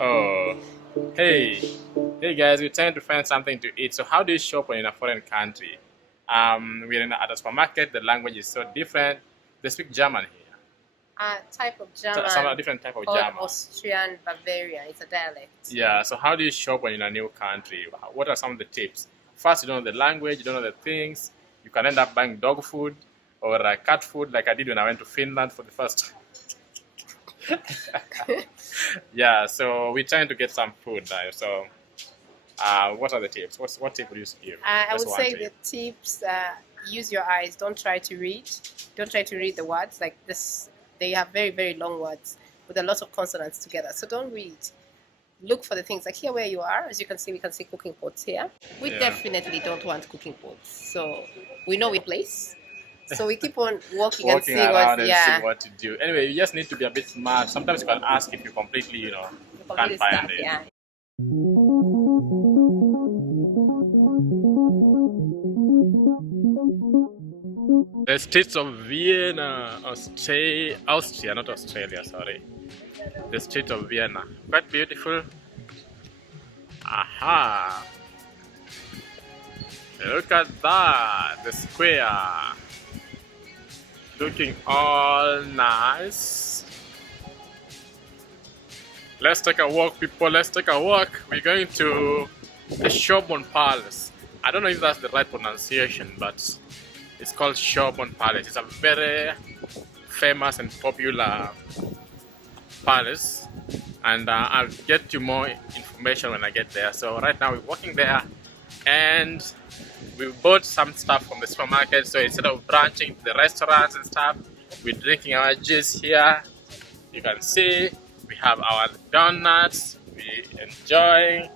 Oh, hey, hey guys, we're trying to find something to eat. So how do you shop when in a foreign country? We're at a supermarket. The language is so different. They speak German here. Type of German. Some different type of called German. Austrian Bavarian. It's a dialect. Yeah. So how do you shop when in a new country? What are some of the tips? First, you don't know the language. You don't know the things. You can end up buying dog food or cat food, like I did when I went to Finland for the first time. Yeah, so we're trying to get some food now. So, what are the tips? What tip would you give? I Just would one say tip. the tips: use your eyes. Don't try to read. Don't try to read the words like this. They have very very long words with a lot of consonants together. So don't read. Look for the things like here where you are. As you can see, we can see cooking pots here. We Yeah. definitely don't want cooking pots. So we know we place. So we keep on walking and Walking seeing around what's and seeing what to do. Anyway, you just need to be a bit smart. Sometimes you can ask if you completely, can't find stuff, it. yeah. The streets of Vienna, Austria, not Australia, sorry. The streets of Vienna. Quite beautiful. Aha! Look at that! The square. Looking all nice. Let's take a walk, people. Let's take a walk. We're going to the Schonbrunn Palace. I don't know if that's the right pronunciation, but it's called Schonbrunn Palace. It's a very famous and popular palace, and I'll get you more information when I get there. So right now we're walking there, and we bought some stuff from the supermarket. So instead of branching to the restaurants and stuff, we're drinking our juice here. You can see we have our donuts. We enjoy,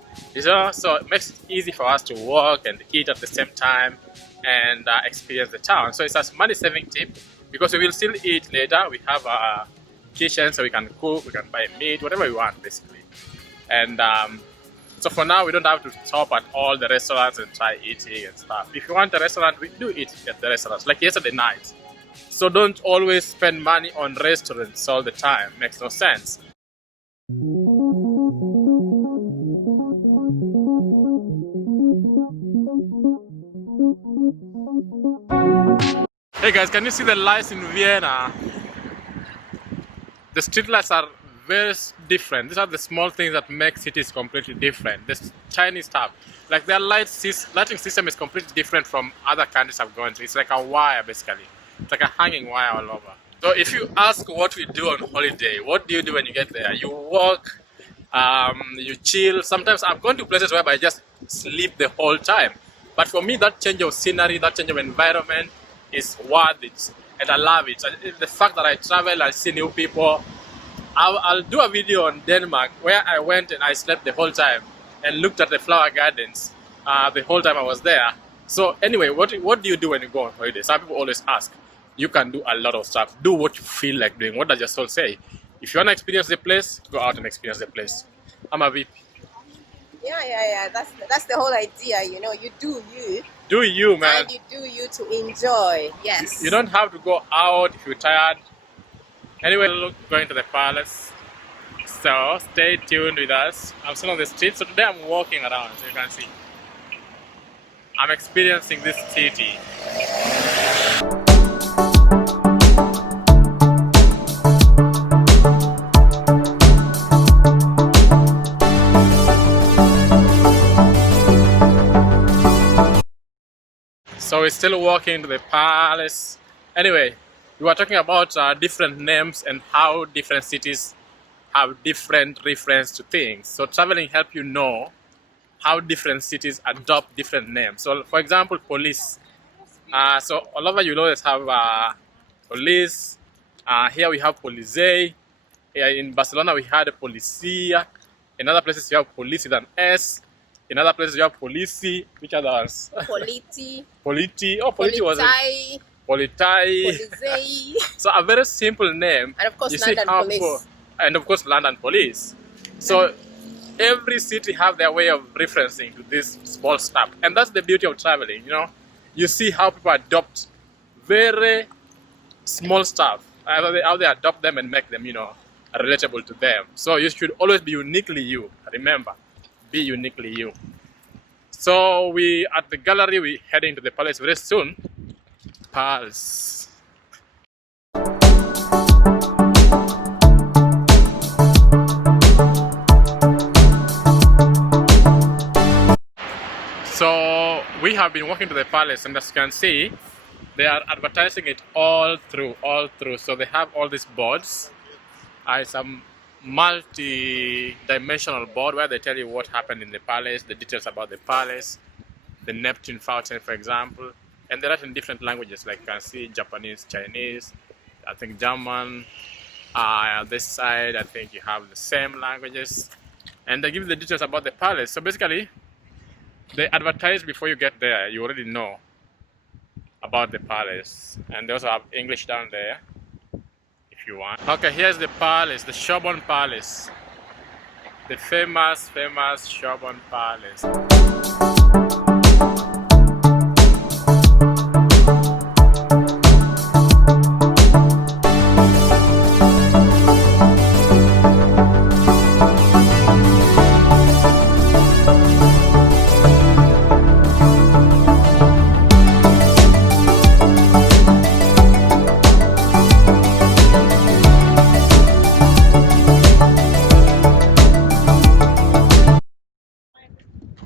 so it makes it easy for us to walk and eat at the same time and experience the town. So it's a money-saving tip because we will still eat later. We have a kitchen, so we can cook, we can buy meat, whatever we want, basically. And so for now, we don't have to stop at all the restaurants and try eating and stuff. If you want a restaurant, we do eat at the restaurants, like yesterday night. So don't always spend money on restaurants all the time. Makes no sense. Hey guys, can you see the lights in Vienna? The street lights are very different. These are the small things that make cities completely different. This Chinese stuff, like their lighting system is completely different from other countries I've gone to. It's like a wire, basically. It's like a hanging wire all over. So if you ask what we do on holiday, what do you do when you get there? You walk, you chill. Sometimes I've gone to places where I just sleep the whole time. But for me, that change of scenery, that change of environment is worth it. And I love it. And the fact that I travel, I see new people. I'll do a video on Denmark where I went and I slept the whole time and looked at the flower gardens the whole time I was there. So anyway, what do you do when you go on holiday? Some people always ask. You can do a lot of stuff. Do what you feel like doing. What does your soul say? If you want to experience the place, go out and experience the place. I'm Avid. Yeah. That's the whole idea. You do you. Do you, man. And you do you to enjoy. Yes. You don't have to go out if you're tired. Anyway, look, going to the palace. So stay tuned with us. I'm still on the street, so today I'm walking around, so you can see. I'm experiencing this city. So we're still walking to the palace. Anyway, we were talking about different names and how different cities have different reference to things. So traveling help you know how different cities adopt different names. So for example, police. So all over you always have police. Here we have Police. Here in Barcelona we had Policia. In other places you have police with an S. In other places you have polici. Which other ones? Politi. Politi. Oh, politi was it? Politai. Polizei. So a very simple name. And of course, You see London how police. people, and of course London police. So every city have their way of referencing to this small stuff, and that's the beauty of traveling. You know, you see how people adopt very small stuff, how they adopt them and make them, you know, relatable to them. So you should always be uniquely you. Remember, be uniquely you. So we at the gallery, we heading to the palace very soon. Palace. So we have been walking to the palace, and as you can see, they are advertising it all through. So they have all these boards. It's a multi-dimensional board where they tell you what happened in the palace, the details about the palace, the Neptune fountain, for example, and they write in different languages, like you can see Japanese, Chinese, I think German. This side, I think you have the same languages, and they give you the details about the palace. So basically, they advertise before you get there. You already know about the palace, and they also have English down there if you want. Okay, here's the palace, the Schonbrunn Palace, the famous Schonbrunn Palace.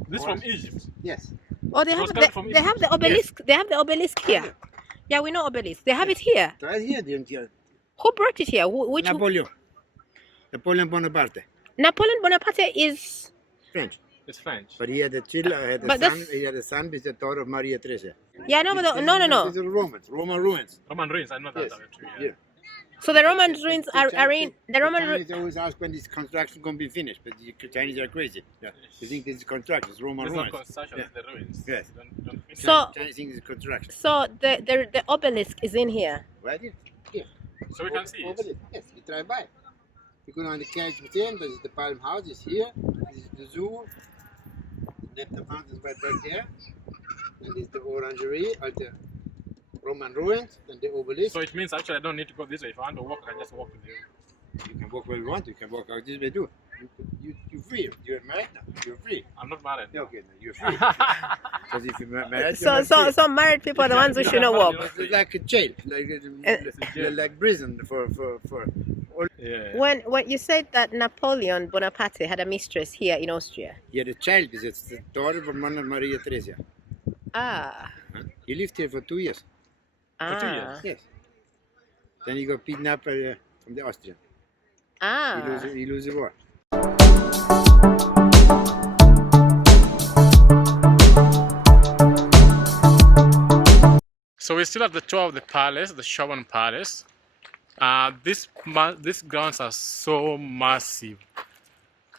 This from Egypt. Yes. Oh, they It have was coming from they have the obelisk. They have the obelisk here. Yeah, we know obelisk. They have it here. Right here, didn't you? Who brought it here? Which Napoleon. Napoleon Bonaparte. Napoleon Bonaparte is. French. It's French. But he had a children, had a But son, that's- he had a son with the daughter of Maria Theresa. Yeah, no, but no. These are Romans, Roman ruins. Roman ruins, I know that. Yes. Actually, Yeah. So the Roman ruins are in the Roman. Chinese always ask when this construction going to be finished, but the Chinese are crazy. Yeah. They think this is construction, it's Roman It's not ruins. construction, it's the ruins. Yes. Don't finish. So- Chinese think it's construction. So the obelisk is in here. Right here. Here. So we can see Over it. there. Yes, we drive by. You go on the carriage within, this is the Palm House, is here. This is the zoo. Then the fountain is right back there. And this is the orangery, the Roman ruins, and the obelisk. So it means actually I don't need to go this way. If I want to walk, I can just walk with you. You can walk where you want, you can walk out this way too. You're free. You're married now. You're free. I'm not married. Yeah, okay, you're free. Because if you're married, you're So not free. so married people are the ones who should not walk. It's like a jail, like prison for all. Yeah. When you said that Napoleon Bonaparte had a mistress here in Austria. He had a child, it's the daughter of Maria Theresa. Ah. Huh? He lived here for 2 years. For 2 Ah. years? Yes. Then he got beaten up from the Austrian. Ah. He lose the war. So we're still at the tour of the palace, the Schonbrunn Palace. These grounds are so massive.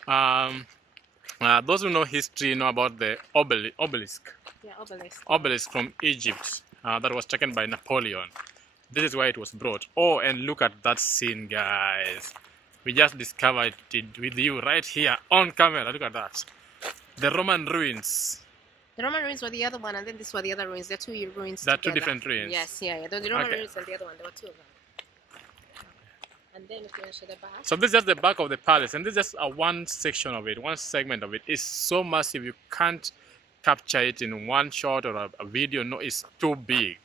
Those who know history know about the obelisk. Yeah, obelisk. Obelisk from Egypt that was taken by Napoleon. This is why it was brought. Oh, and look at that scene, guys. We just discovered it with you right here on camera. Look at that. The Roman ruins. The Roman ruins were the other one, and then this were the other ruins. They're two ruins. They're two together. different ruins. Yes, yeah. The Roman Okay. ruins and the other one. There were two of them. And then if you want to show the back. So this is just the back of the palace, and this is just one section of it, one segment of it. It's so massive you can't capture it in one shot or a video. No, it's too big.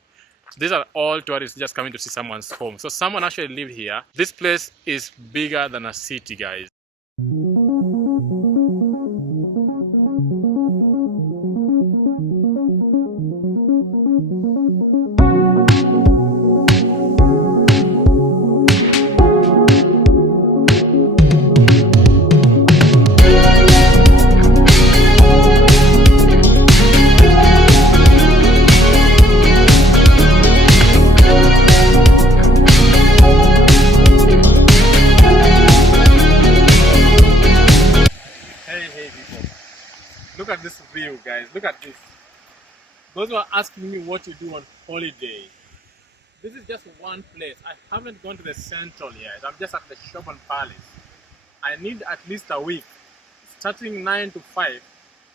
These are all tourists just coming to see someone's home. So someone actually lived here. This place is bigger than a city, guys. Look at this view, guys. Look at this. Those who are asking me what you do on holiday, this is just one place. I haven't gone to the central yet. I'm just at the Schonbrunn Palace. I need at least a week, starting 9 to 5,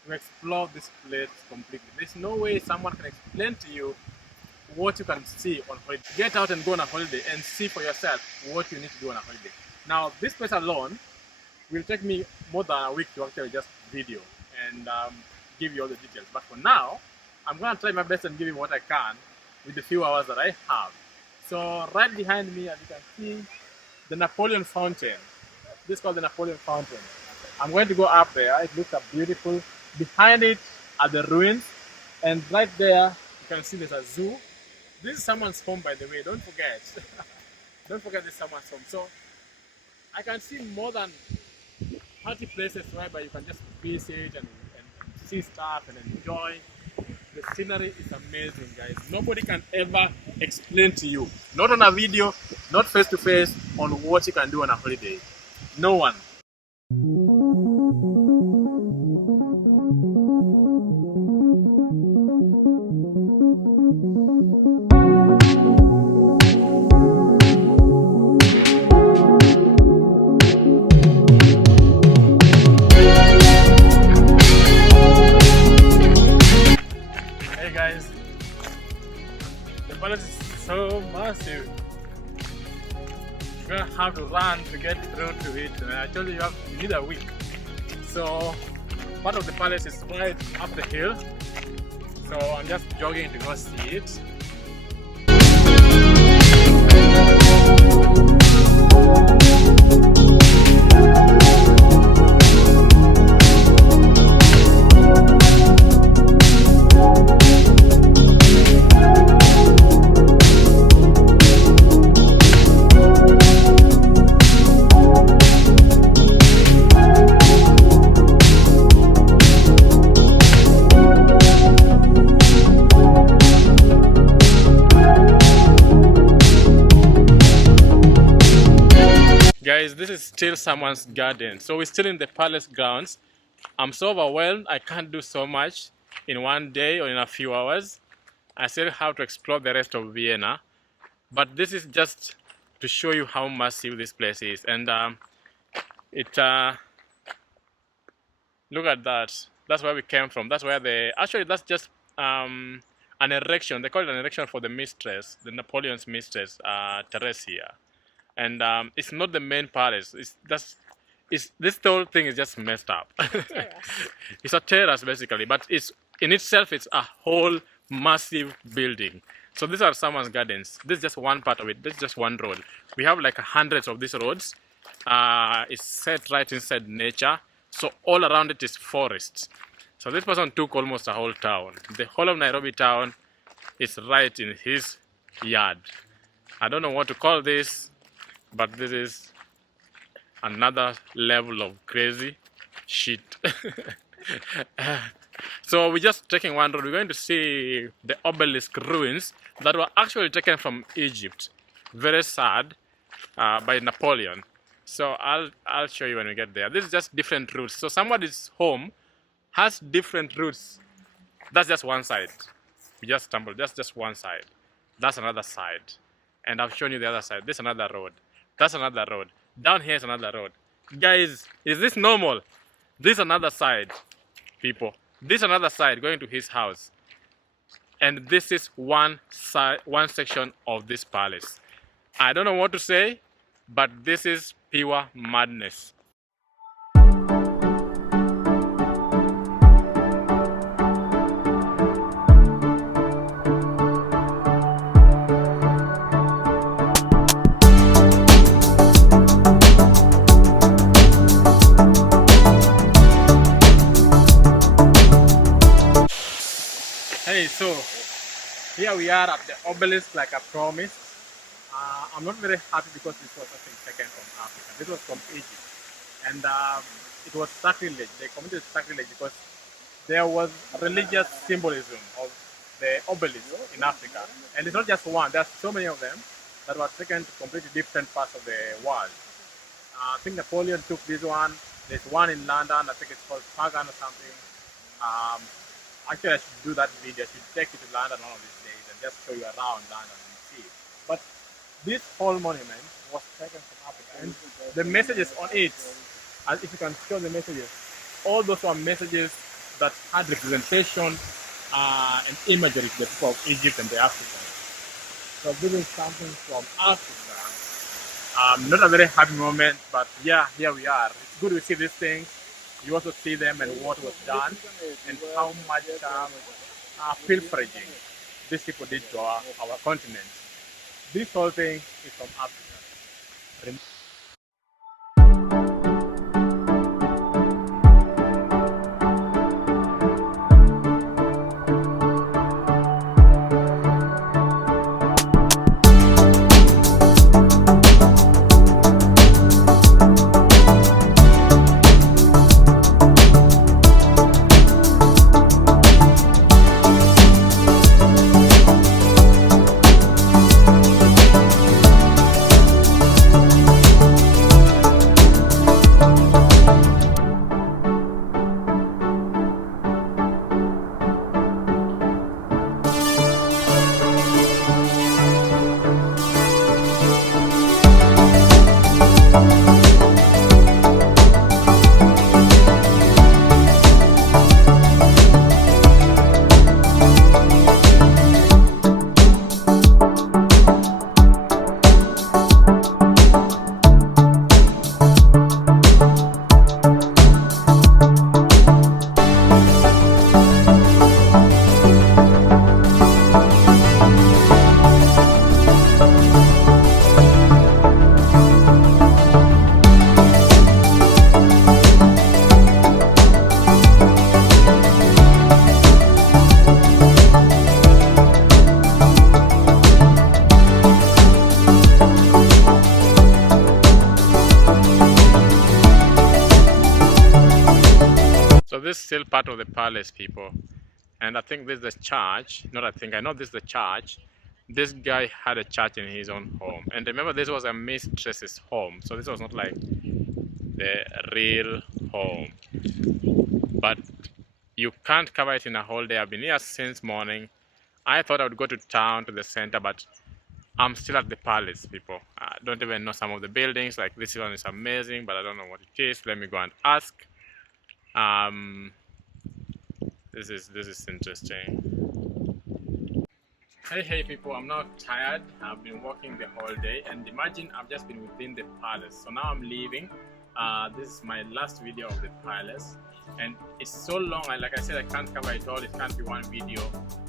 to explore this place completely. There's no way someone can explain to you what you can see on holiday. Get out and go on a holiday and see for yourself what you need to do on a holiday. Now, this place alone will take me more than a week to actually just video and give you all the details. But for now, I'm going to try my best and give you what I can with the few hours that I have. So right behind me, as you can see, the Napoleon Fountain. This is called the Napoleon Fountain. I'm going to go up there. It looks beautiful. Behind it are the ruins. And right there, you can see there's a zoo. This is someone's home, by the way. Don't forget. Don't forget this is someone's home. So I can see more than 30 places whereby you can just visit and see stuff and enjoy. The scenery is amazing, guys. Nobody can ever explain to you, not on a video, not face to face, on what you can do on a holiday. No one. Guys, the palace is so massive. You're gonna have to run to get through to it. And I told you you need a week. So part of the palace is right up the hill. So I'm just jogging to go see it. Guys, this is still someone's garden. So we're still in the palace grounds. I'm so overwhelmed, I can't do so much in one day or in a few hours. I still have to explore the rest of Vienna. But this is just to show you how massive this place is. And look at that. That's where we came from. That's where that's just an erection. They call it an erection for the mistress, the Napoleon's mistress, Teresia. And it's not the main palace. This whole thing is just messed up. It's a terrace basically, but it's a whole massive building. So these are someone's gardens. This is just one part of it. This is just one road. We have like hundreds of these roads. It's set right inside nature. So all around it is forests. So this person took almost a whole town. The whole of Nairobi town is right in his yard. I don't know what to call this, but this is another level of crazy shit. So we're just taking one road. We're going to see the obelisk ruins that were actually taken from Egypt. Very sad, by Napoleon. So I'll show you when we get there. This is just different routes. So somebody's home has different routes. That's just one side. We just stumbled. That's just one side. That's another side. And I've shown you the other side. This is another road. That's another road. Down here is another road. Guys, is this normal? This is another side, people. This is another side going to his house. And this is one side, one section of this palace. I don't know what to say, but this is pure madness. so here we are at the obelisk, like I promised. I'm not very happy because this was, I think, taken from Africa. This was from Egypt, and it was sacrilege. They committed sacrilege because there was religious symbolism of the obelisk in Africa, and it's not just one. There's so many of them that were taken to completely different parts of the world. I think Napoleon took this one. There's one in London. I think it's called Pagan or something. Actually, I should do that video. I should take you to London one of these days and just show you around London and see it. But this whole monument was taken from Africa, and the messages on it, as if you can show the messages, all those were messages that had representation and imagery to the people of Egypt and the Africans. So this is something from Africa. Not a very happy moment, but yeah, here we are. It's good to see these things. You also see them and what was done and how much pilfering these people did to our continent. This whole thing is from Africa. So this is still part of the palace, people, and I think this is the church. Not I think, I know this is the church. This guy had a church in his own home, and remember this was a mistress's home, so this was not like the real home. But you can't cover it in a whole day. I've been here since morning. I thought I would go to town, to the center, but I'm still at the palace, people. I don't even know some of the buildings. Like this one is amazing, but I don't know what it is. Let me go and ask. This is interesting. Hey people, I'm now tired. I've been walking the whole day, and imagine I've just been within the palace. So now I'm leaving. This is my last video of the palace, and it's so long. Like I said, I can't cover it all. It can't be one video.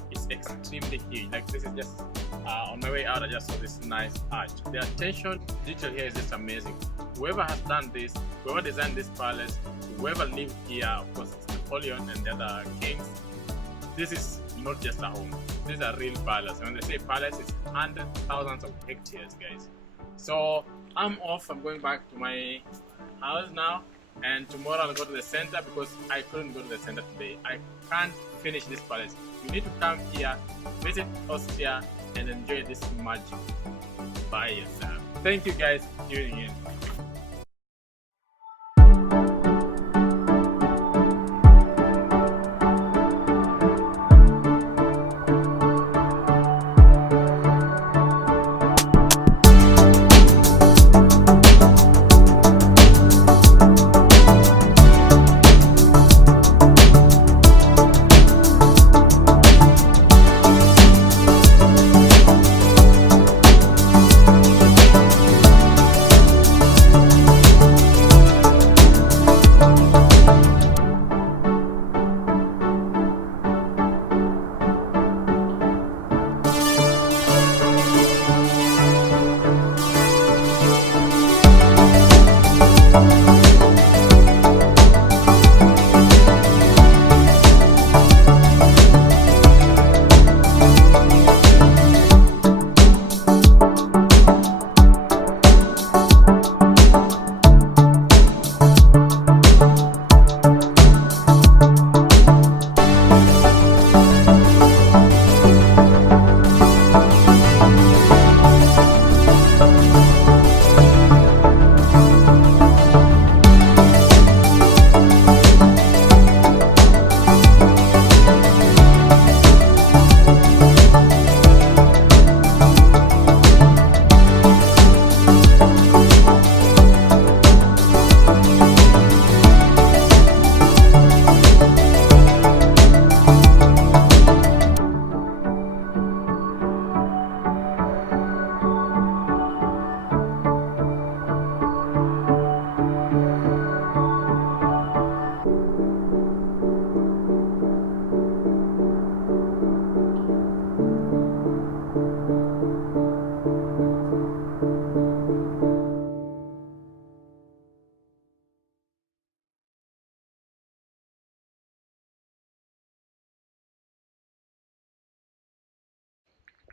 It's extremely huge. Like this is just on my way out, I just saw this nice arch. The attention detail here is just amazing. Whoever has done this, whoever designed this palace, whoever lived here, of course it's Napoleon and the other kings, this is not just a home. This is a real palace. And when they say palace, it's hundreds, thousands of hectares, guys. So I'm off. I'm going back to my house now, and tomorrow I'll go to the center because I couldn't go to the center today. I can't finish this palace. You need to come here, visit Austria, and enjoy this magic by yourself. Thank you guys for tuning in.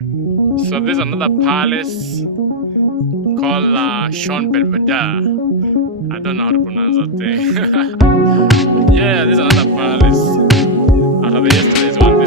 So there's another palace called Belvedere. I don't know how to pronounce that thing. Yeah, there's another palace. After the yesterday's one.